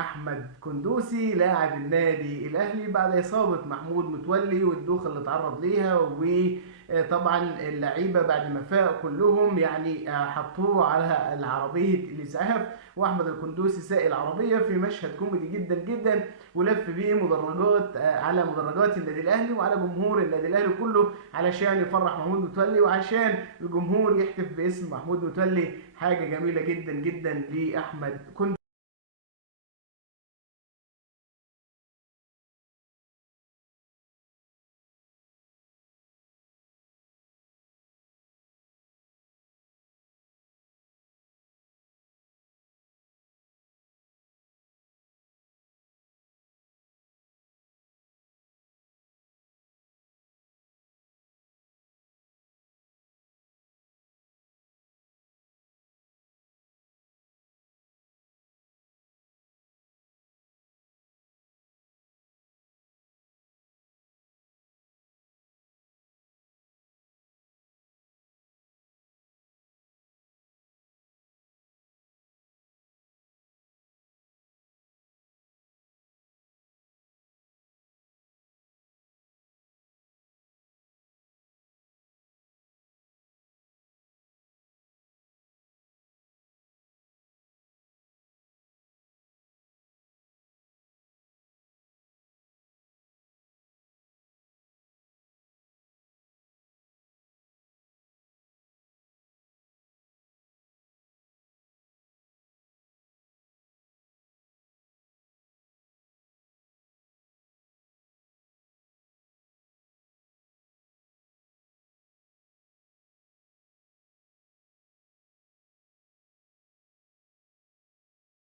احمد كندوسي لاعب النادي الاهلي بعد اصابه محمود متولي والدوخه اللي اتعرض ليها. وطبعا اللعيبه بعد ما فاق كلهم يعني حطوه على العربيه الاسعاف، واحمد الكندوسي ساق العربيه في مشهد كوميدي جدا جدا، ولف بيه مدرجات على مدرجات النادي الاهلي وعلى جمهور النادي الاهلي كله علشان يفرح محمود متولي وعشان الجمهور يحتف باسم محمود متولي. حاجه جميله جدا جدا لاحمد كندوسي.